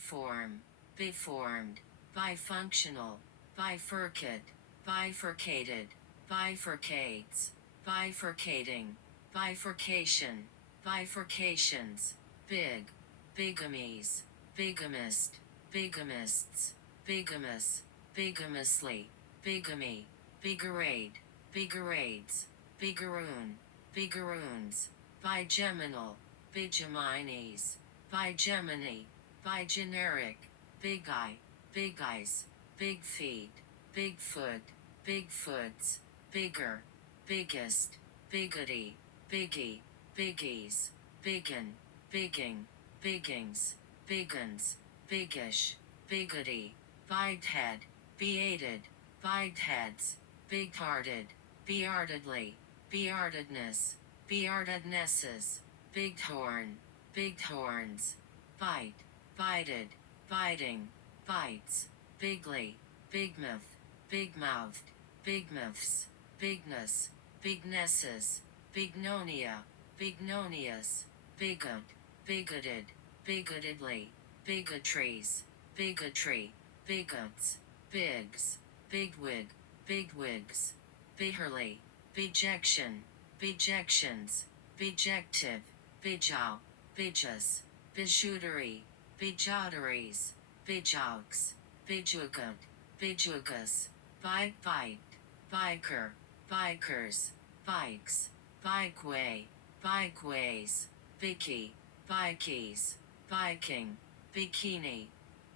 biform, biformed, bifunctional, bifurcate, bifurcated, bifurcates, bifurcating, bifurcation, bifurcations, big, bigamies, bigamist, bigamists, bigamous, bigamously, bigamy, bigarade, bigarades, bigaroon, bigaroons, bigeminal, bigemines, bigemini, bigeneric, big eye, big eyes, big feet, bigfoot, bigfoots, bigger, biggest, biggity, biggie, biggies, biggin, bigging, biggings, biggins, biggish, biggity, bidhead, beated, bidheads, big-hearted, beardedly, beardedness, beardednesses, bighorn, bighorns, bite, bited, biting, bites, bigly, bigmouth, big-mouthed, bigmouths, bigness, bignesses, bignonia, bignonias, bigot, bigoted, bigotedly, bigotries, bigotry, bigots, bigs, bigwig, bigwigs, bitterly, bejection, bejections, bejective, bejow, bijus, bijouterie, bijouteries, bijougs, bijugut, bijugus, bite, biker, bikers, bikes, bikeway, bikeways, bicky, bikies, biking, bikini,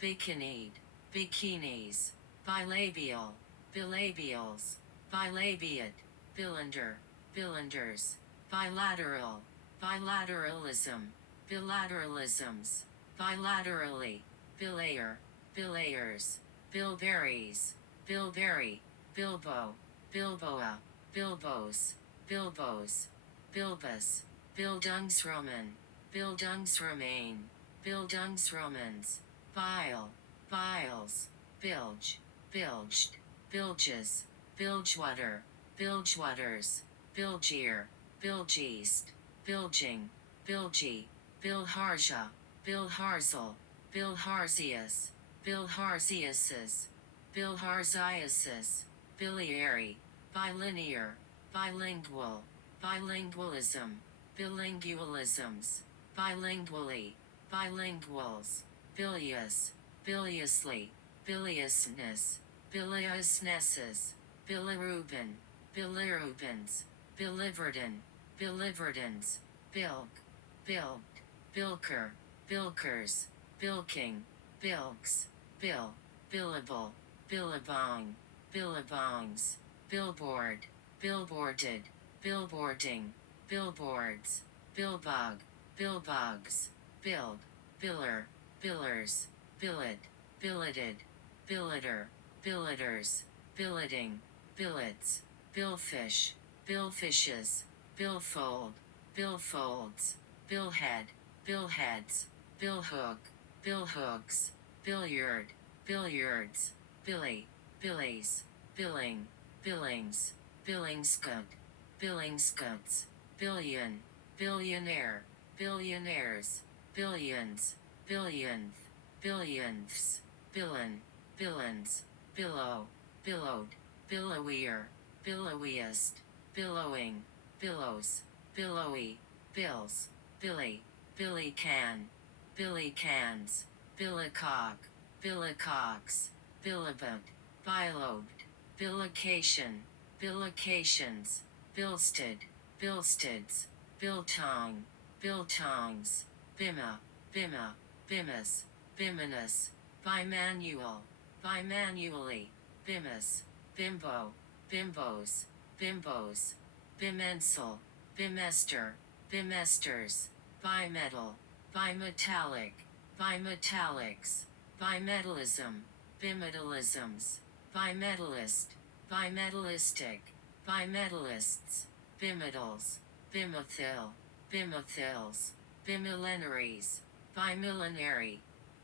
bikinied, bikinis, bilabial, bilabials, bilabiate, bilander, bilanders, bilateral, bilateralism, bilateralisms, bilaterally, bilayer, bilayers, bilberries, bilberry, bilbo, bilboa, bilbos, bilbos, bilbus, bildungsroman, bildungsromain, bildungsromans, bile, biles, bilge, bilged, bilges, bilgewater, bilgewaters, bilgier, bilgeast, bilging, bilgy, bilharja, bilharzal, bilharzius, bilharziuses, bilharziuses, biliary, bilinear, bilingual, bilingualism, bilingualisms, bilingually, bilinguals, bilious, biliously, biliousness, biliousnesses, bilirubin, bilirubins, biliverdin, biliverdins, bilk, bilked, bilker, bilkers, bilking, bilks, bill, billable, billabong, billabongs, billboard, billboarded, billboarding, billboards, billbug, billbugs, build, biller, billers, billet, billeted, billeter, billeters, billeting, billets, billfish, billfishes, billfold, billfolds, billhead, billheads, billhook, billhooks, billiard, billiards, billy, billies, billing, billings, billingscut, billingscuts, billion, billionaire, billionaires, billions, billionth, billionths, billion, billons, billow, billowed, billowier, billowiest, billowing, billows, billowy, bills, billy, billy can, billy cans, billycock, billycocks, billibut, bilobed, billocation, billocations, bilsted, bilstids, biltong, biltongs, bima, bima, bimus, biminous, bimanual, bimanually, bimus, bimbo, bimbos, bimbos, bimensal, bimester, bimesters, bimetal, bimetallic, bimetallics, bimetallism, bimetallisms, bimetalist, bimetalistic, bimetalists, bimetals, bimethyl, bimethils, bimillenaries, bimillenary,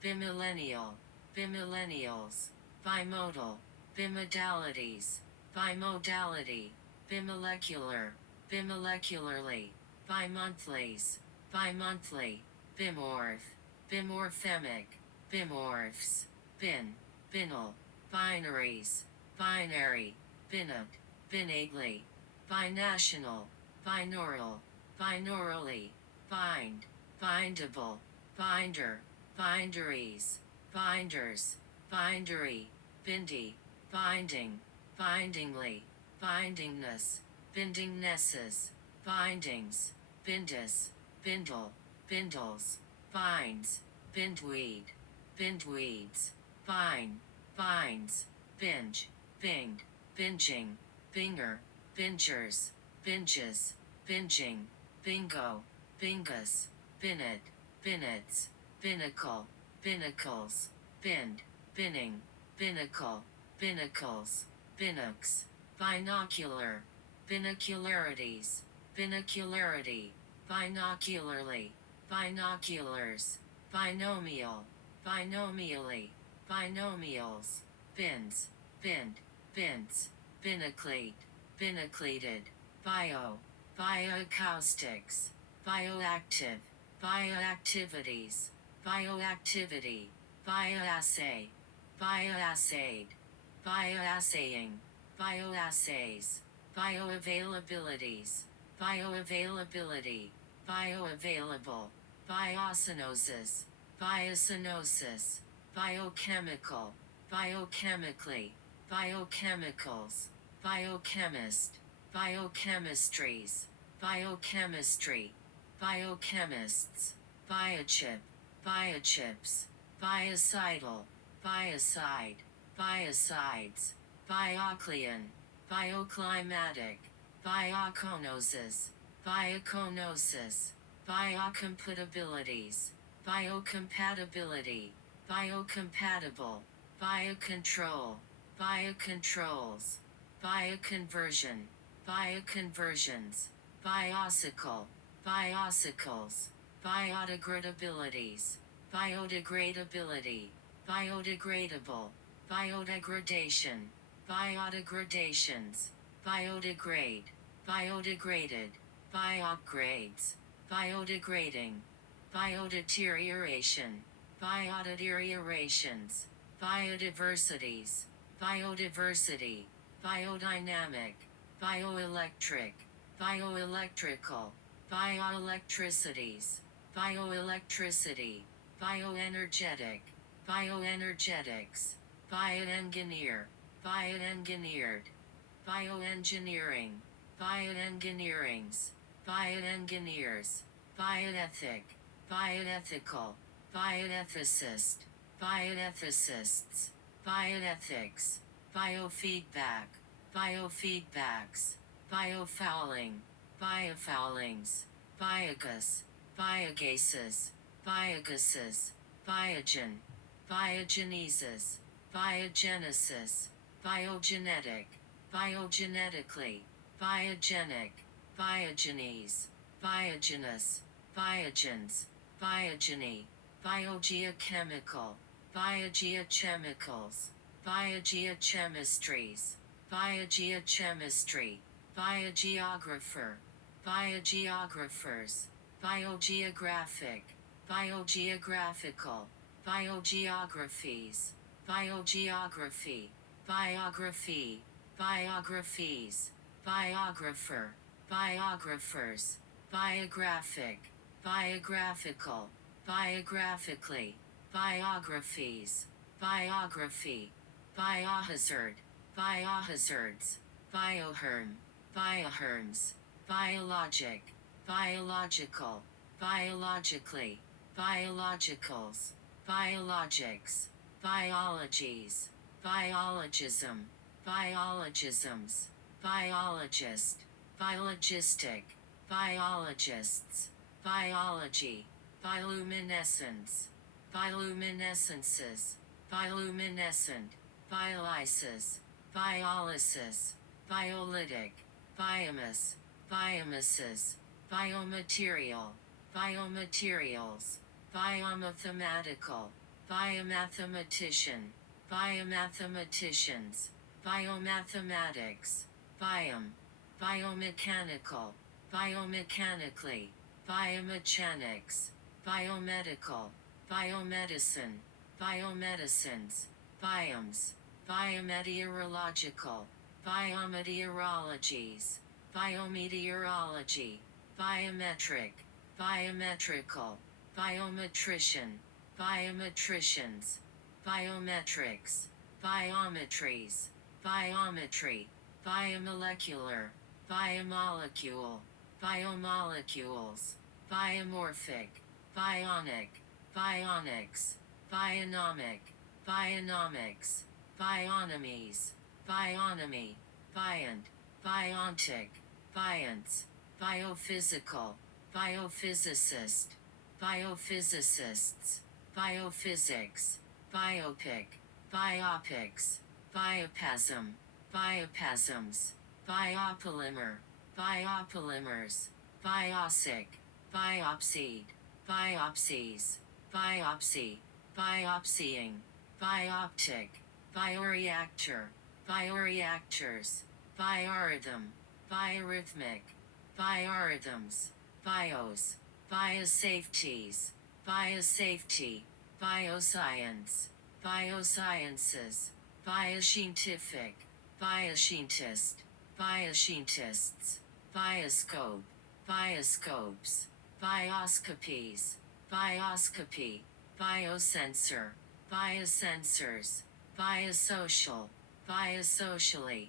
bimillennial, bimillennials, bimodal, bimodalities, bimodality, bimolecular, bimolecularly, bimonthlies, bimonthly, bimorph, bimorphemic, bimorphs, bin, binal, binaries, binary, binate, binately, binational, binaural, binaurally, bind, bindable, binder, binderies, binders, bindery, bindy, binding, bindingly, bindingness, bindingnesses, bindings, bindus, bindle, bindles, binds, bindweed, bindweeds, bine, binds, binge, binged, binging, binger, bingers, binges, binging, bingo, bingus, binnet, binnets, binnacle, binnacles, bind, binning, binnacle, binnacles, binnocks, binocular, binocularities, binocularity, binocularly, binoculars, binomial, binomially, binomials, bins, bind, bins, binoclate, binoclated, bio, bioacoustics, bioactive, bioactivities, bioactivity, bioassay, bioassayed, bioassaying, bioassays, bioavailabilities, bioavailability, bioavailable, biosinosis, biosinosis, biochemical, biochemically, biochemicals, biochemist, biochemistries, biochemistry, biochemists, biochip, biochips, biocidal, biocide, biocides, bioclean, bioclimatic, bioconosis, bioconosis, biocompatibilities, biocompatibility, biocompatible, biocontrol, biocontrols, bioconversion, bioconversions, biosicle, biosicles, biodegradabilities, biodegradability, biodegradable, biodegradation, biodegradations, biodegrade, biodegraded, bioupgrades, biodegrading, biodeterioration, biodeteriorations, biodiversities, biodiversity, biodynamic, bioelectric, bioelectrical, bioelectricities, bioelectricity, bioenergetic, bioenergetics, bioengineer, bioengineered, bioengineering, bioengineerings, bioengineers, bioethic, bioethical, bioethicist, bioethicists, bioethics, biofeedback, biofeedbacks, biofouling, biofoulings, biogas, biogases, biogases, biogen, biogenesis, biogenesis, biogenetic, biogenetically, biogenic, biogenes, biogenous, biogens, biogeny, biogeochemical, biogeochemicals, biogeochemistries, biogeochemistry, biogeographer, biogeographers, biogeographic, biogeographical, biogeographies, biogeography, biography, biographies, biographer, biographers, biographic, biographical, biographically, biographies, biography, biohazard, biohazards, bioherm, bioherms, biologic, biological, biologically, biologicals, biologics, biologies, biologism, biologisms, biologist, biologistic, biologists, biology, bioluminescence, bioluminescences, bioluminescent, biolysis, biolysis, biolytic, biomass, biomasses, biomaterial, biomaterials, biomathematical, biomathematician, biomathematicians, biomathematics, biome, biomechanical, biomechanically, biomechanics, biomedical, biomedicine, biomedicines, biomes, biometeorological, biometeorologies, biometeorology, biometric, biometrical, biometrician, biometricians, biometrics, biometries, biometry, biomolecular, biomolecule, biomolecules, biomorphic, bionic, bionics, bionomic, bionomics, bionomies, bionomy, biont, biontic, bions, biophysical, biophysicist, biophysicists, biophysics, biopic, biopics, biopasm, biopasms, biopolymer, biopolymers, biopsic, biopsied, biopsies, biopsy, biopsying, bioptic, bioreactor, bioreactors, biorhythm, biorhythmic, biorhythms, bios, biosafeties, biosafety, bioscience, biosciences, bioscientific, bioscientist, bioscientists, bioscope, bioscopes, bioscopies, bioscopy, biosensor, biosensors, biosocial, biosocially,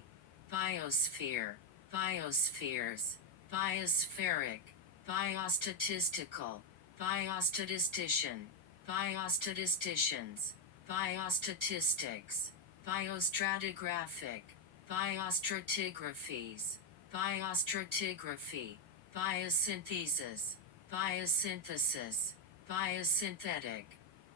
biosphere, biospheres, biospheric, biostatistical, biostatistician, biostatisticians, biostatistics, biostratigraphic, biostratigraphies, biostratigraphy, biosynthesis, biosynthesis, biosynthetic,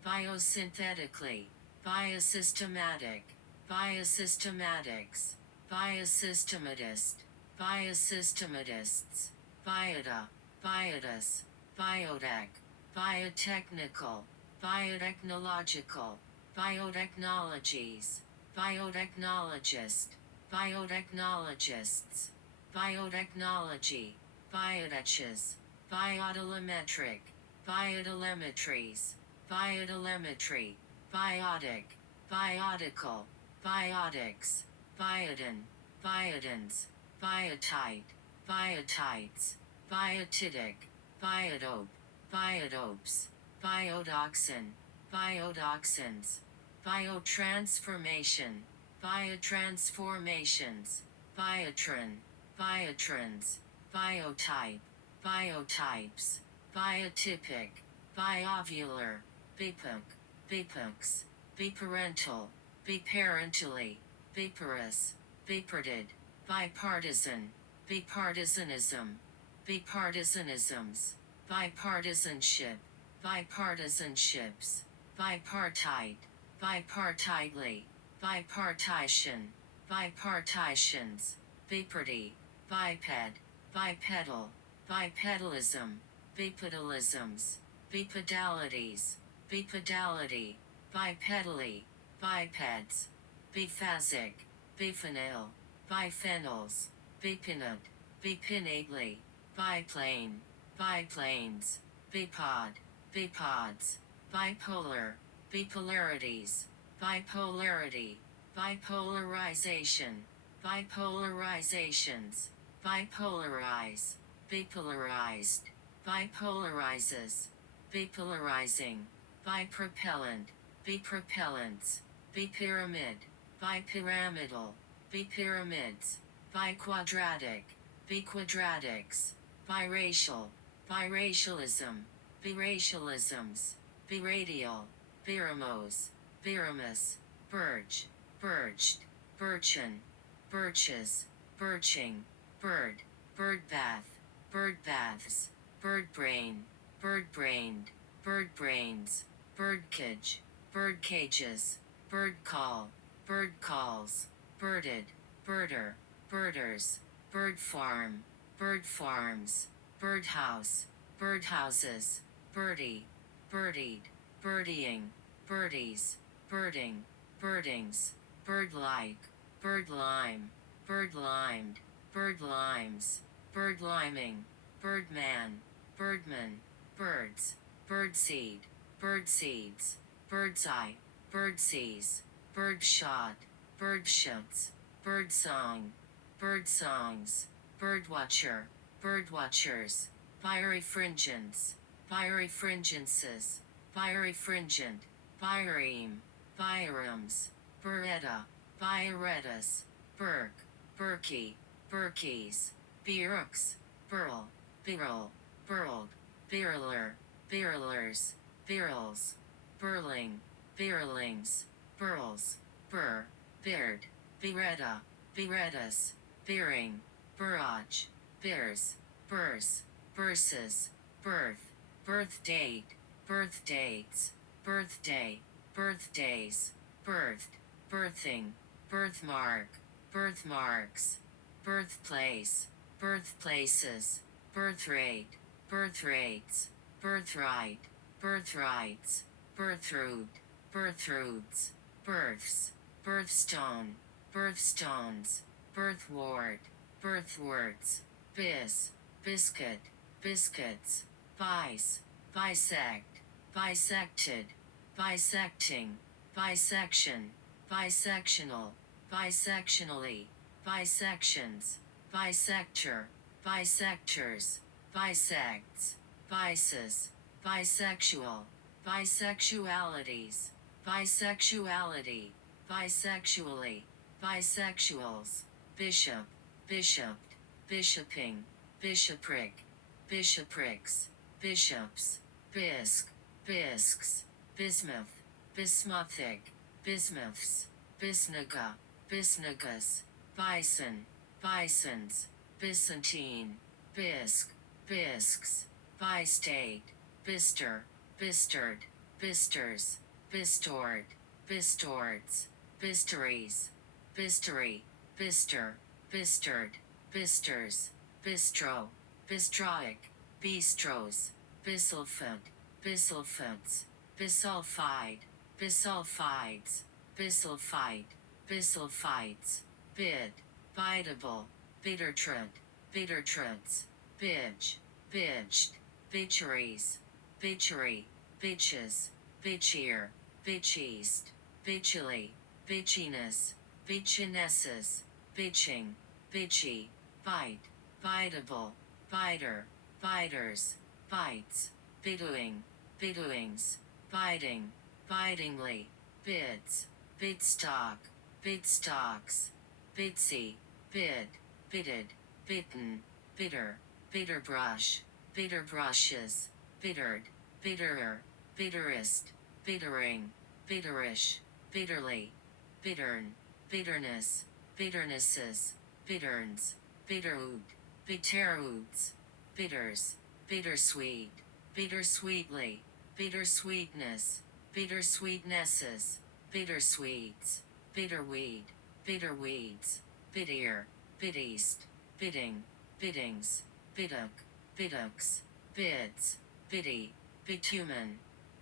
biosynthetically, biosystematic, biosystematics, biosystematist, biosystematists, biota, biotus, biotech, biotechnical, biotechnological, biotechnologies, biotechnologist, biotechnologists, biotechnology, biotechs, biotelemetric, biotelemetries, biotelemetry, biotic, biotical, biotics, biotin, biotins, biotite, biotites, biotidic, biodope, biodopes, biodoxin, biodoxins, biotransformation, biotransformations, biotrin, biotrins, biotype, biotypes, biotypic, biovular, bipunc, bipuncs, biparental, biparentally, biparous, bipartid, bipartisan, bipartisanism, bipartisanisms, bipartisanship, bipartisanships, bipartite, bipartitely, bipartition, bipartitions, biparty, biped, bipedal, bipedalism, bipedalisms, bipedalities, bipedality, bipedally, bipeds, biphasic, biphenyl, biphenyls, bipinate, bipinately, biplane, biplanes, bipod, bipods, bipolar, bipolarities, bipolarity, bipolarization, bipolarizations, bipolarize, bipolarized, bipolarizes, bipolarizing, bipropellant, bipropellants, bipyramid, bipyramidal, bipyramids, biquadratic, biquadratics, biracial, biracialism, biracialisms, biradial, biramos, biramus, birch, birched, birchen, birches, birching, bird, birdbath, birdbaths, birdbrain, birdbrained, birdbrains, birdcage, birdcages, birdcall, birdcalls, birded, birder, birders, bird farm, bird farms, birdhouse, birdhouses, birdie, birdied, birdieing, birdies, birding, birdings, birdlike, birdlime, birdlimed, birdlimes, birdliming, birdman, birdman, birds, birdseed, birdseeds, birdseye, birdseas, birdshot, birdshots, birdsong, birdsongs, birdwatcher, birdwatchers, birefringence, birefringences, birefringent, bireme, birums, beretta, birettas, Burke, Berkey, Berkeys, Birks, Burl, Birl, Burled, Birler, Birlers, Birls, Burling, Birlings, Burls, Burr, Beard, Biretta, Birettas, Bearing, Burrage, Bears, Burrs, Burses, Birth, birth date, birth dates, birthday, birthdays, birthed, birthing, birthmark, birthmarks, birthplace, birthplaces, birthrate, birthrates, birthright, birthrights, birthroot, birthroots, births, birthstone, birthstones, birthwort, birthworts, biscuit, biscuits, bice, bisect, bisected, bisecting, bisection, bisectional, bisectionally, bisections, bisector, bisectors, bisects, vices, bisexual, bisexualities, bisexuality, bisexually, bisexuals, bishop, bishoped, bishoping, bishopric, bishoprics, bishops, bisque, bisques, bismuth, bismuthic, bismuths, bisnaga, bisnagas, bison, bisons, Byzantine, bisque, bisques, bistate, bister, bistard, bisters, bistort, bistorts, bisteries, bistery, bister, bistard, bisters, bistro, bistroic, bistros, bisulfant, bisulfants, bisulfide, bisulfides, bisulfite, bisulfites, bid, bidable, bittertrut, bittertruts, bitch, bitched, bitcheries, bitchery, bitches, bitchier, bitcheast, bitchily, bitchiness, bitchinesses, bitching, bitchy, bite, biteable, biter, biters, bites, bidooing, bidooings, biting, bitingly, bids, bitstock, bitstocks, bitsy, bid, bitted, bitten, bitter, bitterbrush, bitterbrushes, bittered, bitterer, bitterest, bittering, bitterish, bitterly, bittern, bitterness, bitternesses, bitterns, bitterwood, bitterwoods, bitters, bittersweet, bittersweetly, bittersweetness, bittersweetnesses, bittersweets, bitterweed, bitterweeds, biddier, biddeast, bidding, biddings, biddock, biddocks, bids, biddy, bitumen,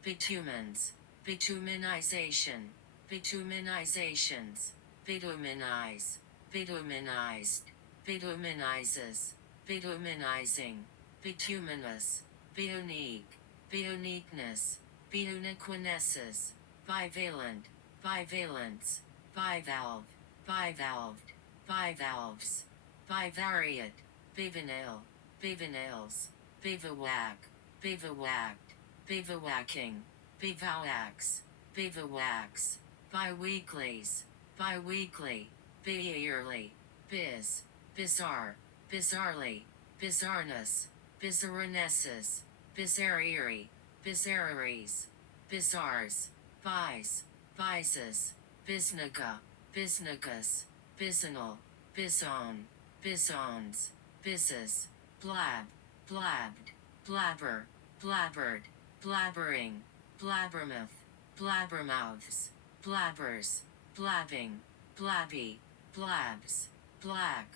bitumens, bitumenization, bitumenizations, bitumenize, bitumenized, bitumenizes, bitumenizing, bituminous, bionique, bioniqueness, biuniquinesces, bivalent, bivalence, bivalve, bivalved, bivalves, bivariate, bivanale, bivanales, bivouac, bivouacked, bivouacking, bivouacs, bivouacs, biweeklies, biweekly, bi-yearly, bizarre, bizarrely, bizarreness, bizarrenesses, bizarrery, bizarreries, bizarres, bis, bises, biznaga, biznagas, biznal, bizone, bizons, bizzes, blab, blabbed, blabber, blabbered, blabbering, blabbermouth, blabbermouths, blabbers, blabbing, blabby, blabs, black,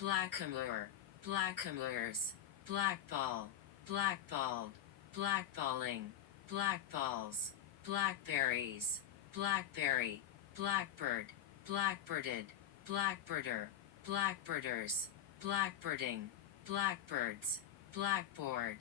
blackamoor, blackamoors, blackball, blackballed, blackballing, blackballs, blackberries, blackberry, blackbird, blackbirded, blackbirder, blackbirders, blackbirding, blackbirds, blackboard,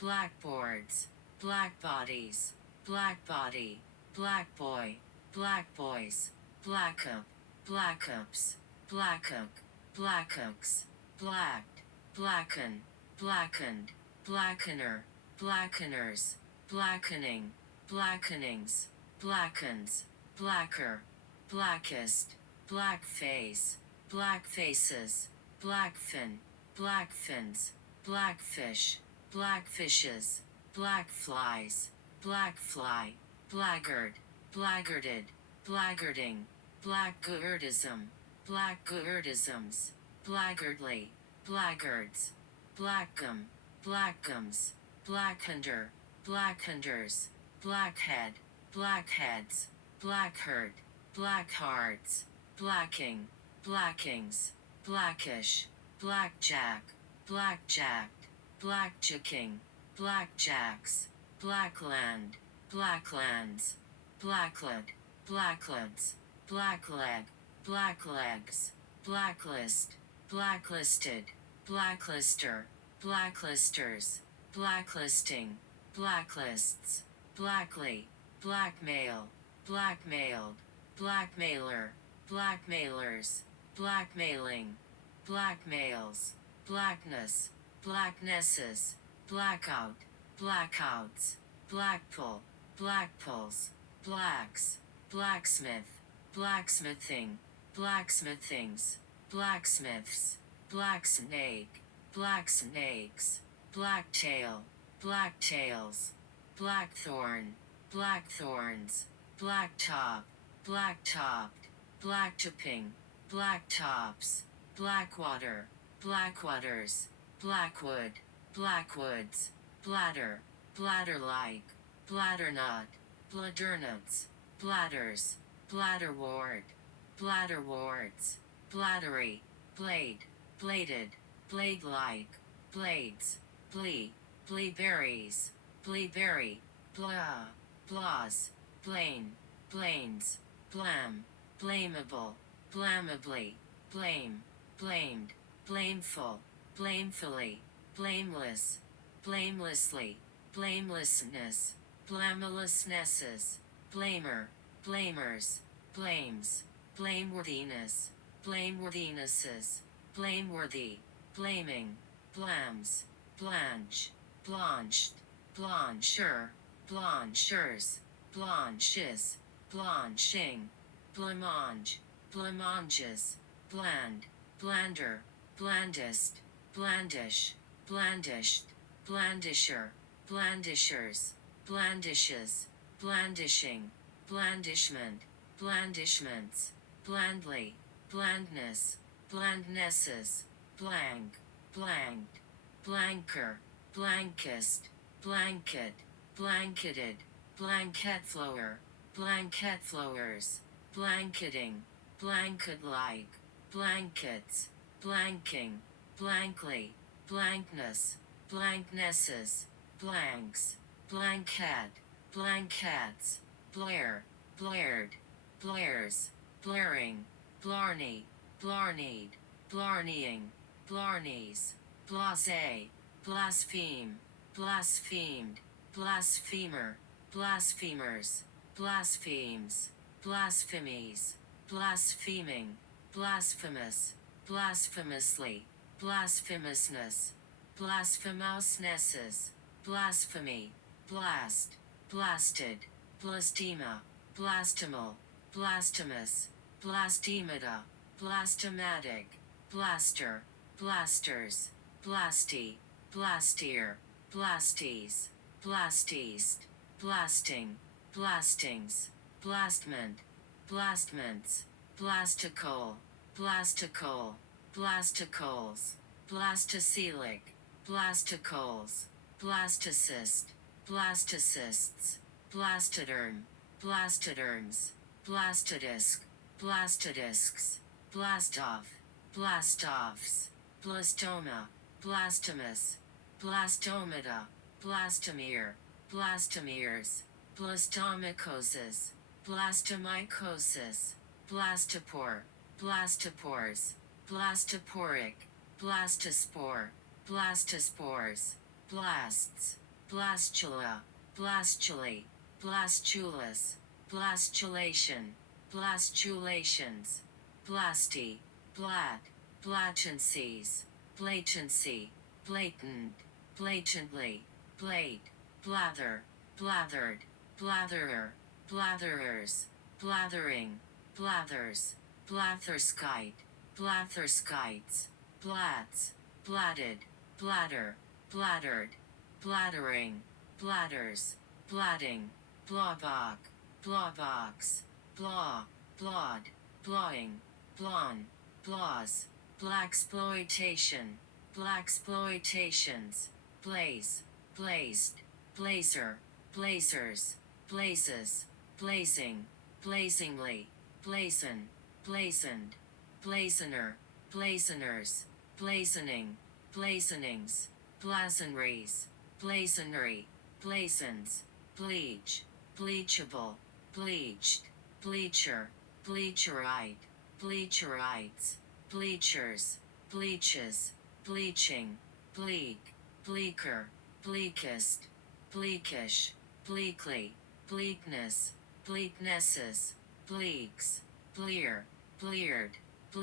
blackboards, blackbodies, blackbody, blackboy, black boys, blackup, blackups, blackup, blackooks, blacked, blacken, blackened, blackener, blackeners, blackening, blackenings, blackens, blacker, blackest, blackface, blackfaces, blackfin, blackfins, blackfish, blackfishes, blackflies, blackfly, blackguard, blackguarded, blackguarding, blackguardism, blackguardisms, blackguardly, blackguards, blackum, blackgums, blackhunter, blackhunters, blackhead, blackheads, blackherd, blackhearts, blacking, blackings, blackish, blackjack, blackjacked, blackjacking, blackjacks, blackland, blacklands, blacklet, blacklets, blackleg, blacklegs, blacklist, blacklisted, blacklister, blacklisters, blacklisting, blacklists, blackly, blackmail, blackmailed, blackmailer, blackmailers, blackmailing, blackmails, blackness, blacknesses, blackout, blackouts, blackpull, blackpulls, blacks, blacksmith, blacksmithing, blacksmithings, blacksmiths, blacksnake, blacksnakes, blacktail, blacktails, blackthorn, blackthorns, blacktop, blacktopped, blacktopping, blacktops, blackwater, blackwaters, blackwood, blackwoods, bladder, bladder-like, bladdernut, bladdernuts, bladders, bladderwort, bladderwarts, bladdery, blade, bladed, blade-like, blades, blee, bleaberries, bleaberry, blah, blahs, blane, blanes, blam, blamable, blamably, blame, blamed, blameful, blamefully, blameless, blamelessly, blamelessness, blamelessnesses, blamer, blamers, blames, blameworthiness, blameworthinesses, blameworthy, blaming, blams, blanch, blanched, blancher, blanchers, blanches, blanching, blancmange, blancmanges, bland, blander, blandest, blandish, blandished, blandisher, blandishers, blandishes, blandishing, blandishment, blandishments, blandly, blandness, blandnesses, blank, blanked, blanker, blankest, blanket, blanketed, blanketflower, blanketflowers, blanketing, blanket-like, blankets, blanking, blankly, blankness, blanknesses, blanks, blanket, blankets, blare, blared, blares, blaring, blarney, blarneyed, blarneying, blarneys, blase, blaspheme, blasphemed, blasphemer, blasphemers, blasphemes, blasphemies, blaspheming, blasphemous, blasphemously, blasphemousness, blasphemousnesses, blasphemy, blast, blasted, blastema, blastemal, blasphemous, blastemata, blastematic, blaster, blasters, blasty, blastier, blasties, blastist, blasting, blastings, blastment, blastments, blasticle, blasticle, blasticoles, blastocelic, blasticoles, blastocyst, blastocysts, blastoderm, blastoderms, blastodisc, blastodiscs, blastoff, blastoffs, blastoma, blastomus, blastomata, blastomere, blastomeres, blastomycosis, blastomycosis, blastopore, blastopores, blastoporic, blastospore, blastospores, blasts, blastula, blastulae, blastulus, blastulation, blastulations, blasty, blat, blatancies, blatancy, blatant, blatantly, blade, blather, blathered, blatherer, blatherers, blathering, blathers, blatherskite, blatherskites, blats, blatted, bladder, bladdered, bladdering, bladders, blatting, blawbach, blawbox, blaw, blawed, blawing, blonde, blaws, blaxploitation, blaxploitations, blaze, blazed, blazer, blazers, blazes, blazing, blazingly, blazon, blazoned, blazoner, blazoners, blazoning, blazonings, blazonries, blazonry, blazons, bleach, bleachable, bleached, bleacher, bleacherite, bleacherites, bleachers, bleaches, bleaching, bleak, bleaker, bleakest, bleakish, bleakly, bleakness, bleaknesses, bleaks, blear, bleared,